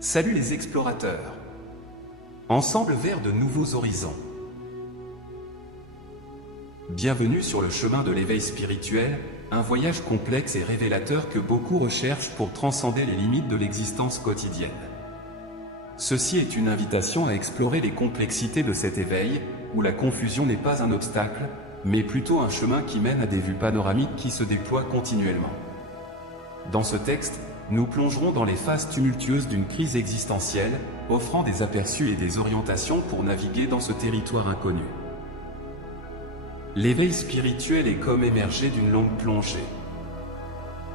Salut les explorateurs! Ensemble vers de nouveaux horizons. Bienvenue sur le chemin de l'éveil spirituel, un voyage complexe et révélateur que beaucoup recherchent pour transcender les limites de l'existence quotidienne. Ceci est une invitation à explorer les complexités de cet éveil, où la confusion n'est pas un obstacle, mais plutôt un chemin qui mène à des vues panoramiques qui se déploient continuellement. Dans ce texte, nous plongerons dans les phases tumultueuses d'une crise existentielle, offrant des aperçus et des orientations pour naviguer dans ce territoire inconnu. L'éveil spirituel est comme émerger d'une longue plongée.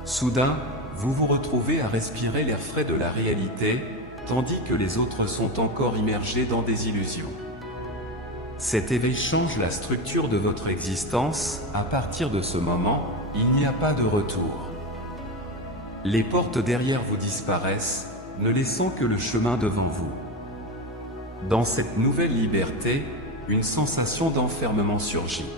Soudain, vous vous retrouvez à respirer l'air frais de la réalité, tandis que les autres sont encore immergés dans des illusions. Cet éveil change la structure de votre existence. À partir de ce moment, il n'y a pas de retour. Les portes derrière vous disparaissent, ne laissant que le chemin devant vous. Dans cette nouvelle liberté, une sensation d'enfermement surgit.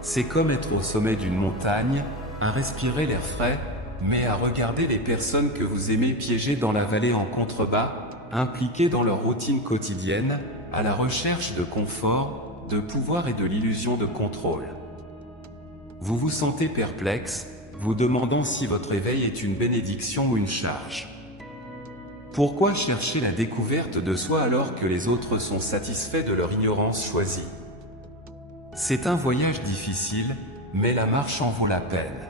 C'est comme être au sommet d'une montagne, à respirer l'air frais, mais à regarder les personnes que vous aimez piégées dans la vallée en contrebas, impliquées dans leur routine quotidienne, à la recherche de confort, de pouvoir et de l'illusion de contrôle. Vous vous sentez perplexe, vous demandant si votre éveil est une bénédiction ou une charge. Pourquoi chercher la découverte de soi alors que les autres sont satisfaits de leur ignorance choisie? C'est un voyage difficile, mais la marche en vaut la peine.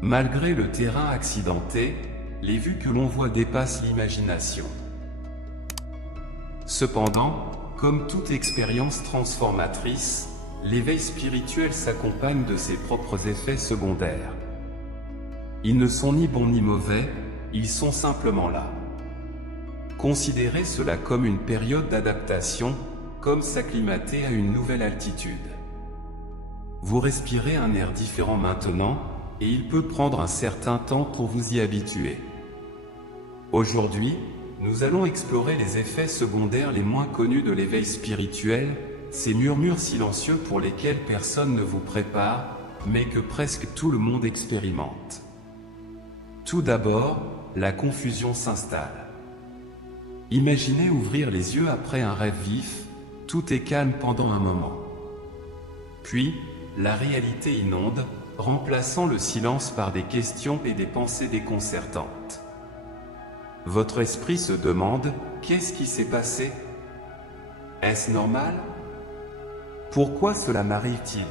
Malgré le terrain accidenté, les vues que l'on voit dépassent l'imagination. Cependant, comme toute expérience transformatrice, l'éveil spirituel s'accompagne de ses propres effets secondaires. Ils ne sont ni bons ni mauvais, ils sont simplement là. Considérez cela comme une période d'adaptation, comme s'acclimater à une nouvelle altitude. Vous respirez un air différent maintenant, et il peut prendre un certain temps pour vous y habituer. Aujourd'hui, nous allons explorer les effets secondaires les moins connus de l'éveil spirituel, ces murmures silencieux pour lesquels personne ne vous prépare, mais que presque tout le monde expérimente. Tout d'abord, la confusion s'installe. Imaginez ouvrir les yeux après un rêve vif, tout est calme pendant un moment. Puis, la réalité inonde, remplaçant le silence par des questions et des pensées déconcertantes. Votre esprit se demande, qu'est-ce qui s'est passé? Est-ce normal? Pourquoi cela m'arrive-t-il?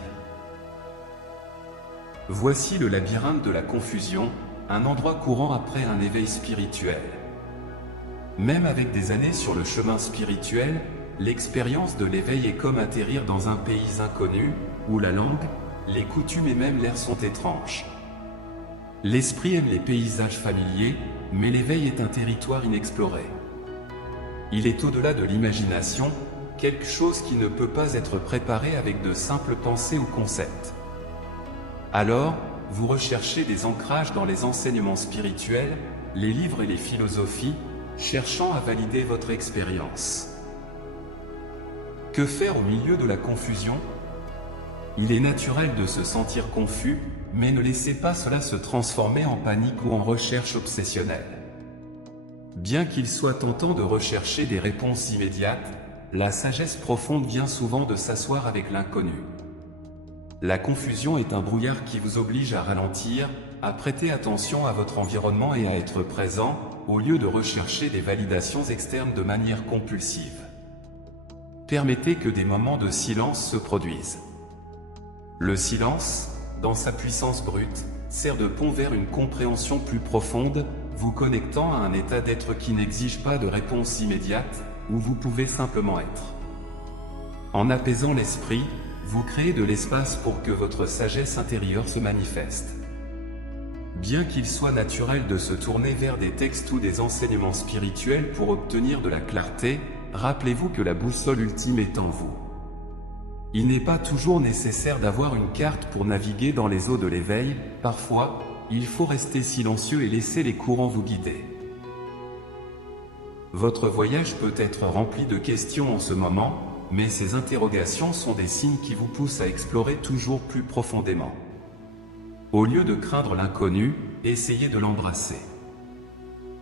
Voici le labyrinthe de la confusion, un endroit courant après un éveil spirituel. Même avec des années sur le chemin spirituel, l'expérience de l'éveil est comme atterrir dans un pays inconnu, où la langue, les coutumes et même l'air sont étranges. L'esprit aime les paysages familiers, mais l'éveil est un territoire inexploré. Il est au-delà de l'imagination, quelque chose qui ne peut pas être préparé avec de simples pensées ou concepts. Alors, vous recherchez des ancrages dans les enseignements spirituels, les livres et les philosophies, cherchant à valider votre expérience. Que faire au milieu de la confusion? Il est naturel de se sentir confus, mais ne laissez pas cela se transformer en panique ou en recherche obsessionnelle. Bien qu'il soit tentant de rechercher des réponses immédiates, la sagesse profonde vient souvent de s'asseoir avec l'inconnu. La confusion est un brouillard qui vous oblige à ralentir, à prêter attention à votre environnement et à être présent, au lieu de rechercher des validations externes de manière compulsive. Permettez que des moments de silence se produisent. Le silence, dans sa puissance brute, sert de pont vers une compréhension plus profonde, vous connectant à un état d'être qui n'exige pas de réponse immédiate, où vous pouvez simplement être. En apaisant l'esprit, vous créez de l'espace pour que votre sagesse intérieure se manifeste. Bien qu'il soit naturel de se tourner vers des textes ou des enseignements spirituels pour obtenir de la clarté, rappelez-vous que la boussole ultime est en vous. Il n'est pas toujours nécessaire d'avoir une carte pour naviguer dans les eaux de l'éveil, parfois, il faut rester silencieux et laisser les courants vous guider. Votre voyage peut être rempli de questions en ce moment, mais ces interrogations sont des signes qui vous poussent à explorer toujours plus profondément. Au lieu de craindre l'inconnu, essayez de l'embrasser.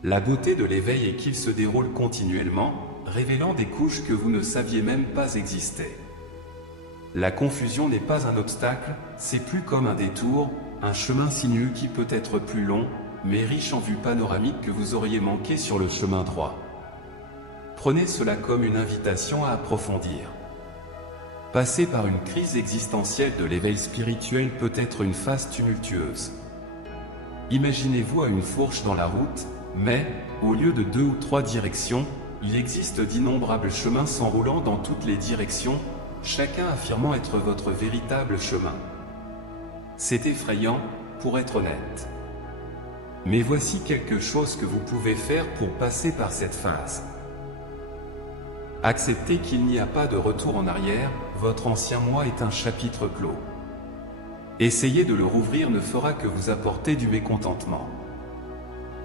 La beauté de l'éveil est qu'il se déroule continuellement, révélant des couches que vous ne saviez même pas exister. La confusion n'est pas un obstacle, c'est plus comme un détour, un chemin sinueux qui peut être plus long, mais riche en vues panoramiques que vous auriez manqué sur le chemin droit. Prenez cela comme une invitation à approfondir. Passer par une crise existentielle de l'éveil spirituel peut être une phase tumultueuse. Imaginez-vous à une fourche dans la route, mais, au lieu de 2 ou 3 directions, il existe d'innombrables chemins s'enroulant dans toutes les directions, chacun affirmant être votre véritable chemin. C'est effrayant, pour être honnête. Mais voici quelque chose que vous pouvez faire pour passer par cette phase. Acceptez qu'il n'y a pas de retour en arrière, votre ancien moi est un chapitre clos. Essayer de le rouvrir ne fera que vous apporter du mécontentement.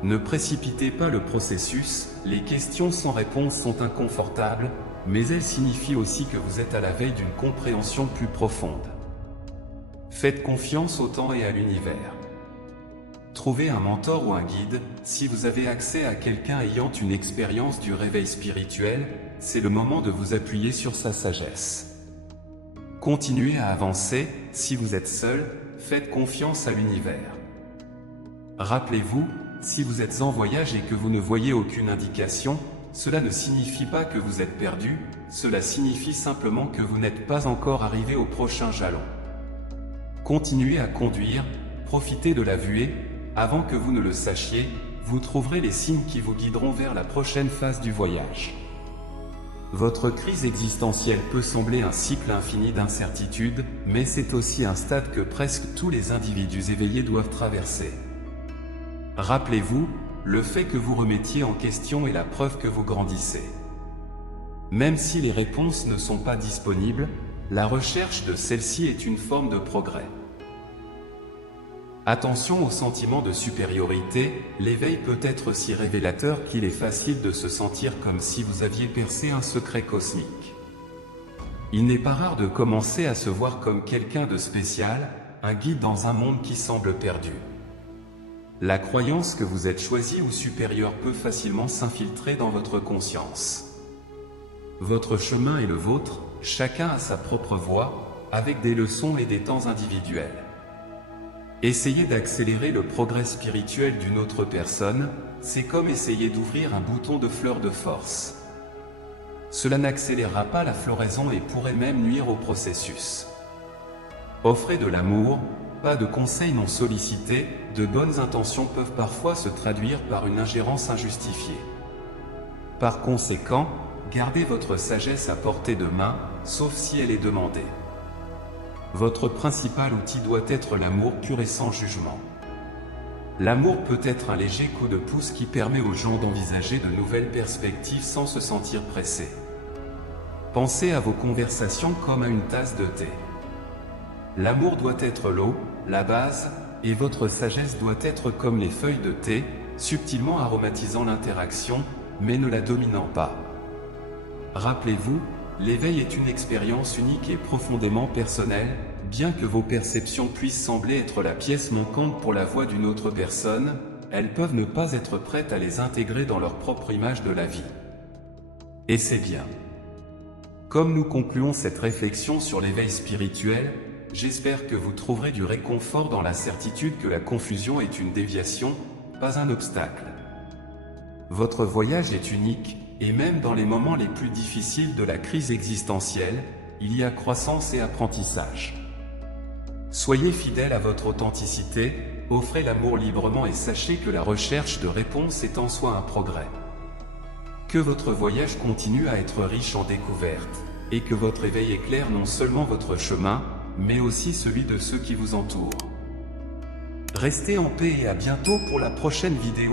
Ne précipitez pas le processus, les questions sans réponse sont inconfortables, mais elles signifient aussi que vous êtes à la veille d'une compréhension plus profonde. Faites confiance au temps et à l'univers. Trouvez un mentor ou un guide, si vous avez accès à quelqu'un ayant une expérience du réveil spirituel, c'est le moment de vous appuyer sur sa sagesse. Continuez à avancer, si vous êtes seul, faites confiance à l'univers. Rappelez-vous, si vous êtes en voyage et que vous ne voyez aucune indication, cela ne signifie pas que vous êtes perdu, cela signifie simplement que vous n'êtes pas encore arrivé au prochain jalon. Continuez à conduire, profitez de la vue et, avant que vous ne le sachiez, vous trouverez les signes qui vous guideront vers la prochaine phase du voyage. Votre crise existentielle peut sembler un cycle infini d'incertitudes, mais c'est aussi un stade que presque tous les individus éveillés doivent traverser. Rappelez-vous, le fait que vous remettiez en question est la preuve que vous grandissez. Même si les réponses ne sont pas disponibles, la recherche de celles-ci est une forme de progrès. Attention au sentiment de supériorité, l'éveil peut être si révélateur qu'il est facile de se sentir comme si vous aviez percé un secret cosmique. Il n'est pas rare de commencer à se voir comme quelqu'un de spécial, un guide dans un monde qui semble perdu. La croyance que vous êtes choisi ou supérieur peut facilement s'infiltrer dans votre conscience. Votre chemin est le vôtre, chacun a sa propre voie, avec des leçons et des temps individuels. Essayez d'accélérer le progrès spirituel d'une autre personne, c'est comme essayer d'ouvrir un bouton de fleur de force. Cela n'accélérera pas la floraison et pourrait même nuire au processus. Offrez de l'amour, pas de conseils non sollicités, de bonnes intentions peuvent parfois se traduire par une ingérence injustifiée. Par conséquent, gardez votre sagesse à portée de main, sauf si elle est demandée. Votre principal outil doit être l'amour pur et sans jugement. L'amour peut être un léger coup de pouce qui permet aux gens d'envisager de nouvelles perspectives sans se sentir pressés. Pensez à vos conversations comme à une tasse de thé. L'amour doit être l'eau, la base, et votre sagesse doit être comme les feuilles de thé, subtilement aromatisant l'interaction, mais ne la dominant pas. Rappelez-vous, l'éveil est une expérience unique et profondément personnelle, bien que vos perceptions puissent sembler être la pièce manquante pour la voix d'une autre personne, elles peuvent ne pas être prêtes à les intégrer dans leur propre image de la vie. Et c'est bien. Comme nous concluons cette réflexion sur l'éveil spirituel, j'espère que vous trouverez du réconfort dans la certitude que la confusion est une déviation, pas un obstacle. Votre voyage est unique, et même dans les moments les plus difficiles de la crise existentielle, il y a croissance et apprentissage. Soyez fidèle à votre authenticité, offrez l'amour librement et sachez que la recherche de réponses est en soi un progrès. Que votre voyage continue à être riche en découvertes, et que votre éveil éclaire non seulement votre chemin, mais aussi celui de ceux qui vous entourent. Restez en paix et à bientôt pour la prochaine vidéo.